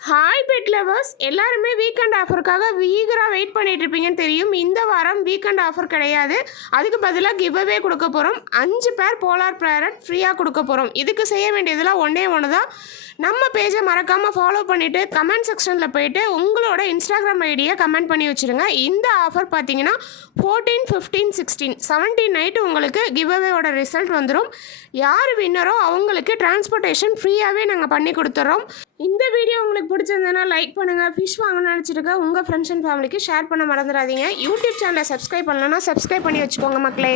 Hi bed lovers, எல்லாருமே weekend ஆஃபருக்காக ஈகராக wait பண்ணிட்டு இருப்பீங்கன்னு தெரியும். இந்த வாரம் வீக்கெண்ட் ஆஃபர் கிடையாது. அதுக்கு பதிலாக கிவ்அவே கொடுக்க போகிறோம். 5 பேர் போலார் பேரட் ஃப்ரீயாக கொடுக்க போகிறோம். இதுக்கு செய்ய வேண்டியதெல்லாம் ஒன்று தான். நம்ம பேஜை மறக்காமல் ஃபாலோ பண்ணிவிட்டு கமெண்ட் செக்ஷனில் போயிட்டு உங்களோட இன்ஸ்டாகிராம் ஐடியை கமெண்ட் பண்ணி வச்சுருங்க. இந்த ஆஃபர் பார்த்தீங்கன்னா 14, 15, 16, 17 நைட்டு உங்களுக்கு கிவ்அவேயோட ரிசல்ட் வந்துடும். யார் வின்னரோ அவங்களுக்கு டிரான்ஸ்போர்ட்டேஷன் ஃப்ரீயாகவே நாங்கள் பண்ணி கொடுத்துட்றோம். இந்த வீடியோ உங்களுக்கு பிடிச்சிருந்ததுன்னா லைக் பண்ணுங்கள். ஃபிஷ் வாங்கணும்னு நினச்சிருக்க உங்கள் ஃப்ரெண்ட்ஸ் அண்ட் ஃபேமிலிக்கு ஷேர் பண்ண மறந்துடாதீங்க. யூடியூப் சேனலை சப்ஸ்கிரைப் பண்ணலன்னா சப்ஸ்கிரைப் பண்ணி வச்சுக்கோங்க மக்களே.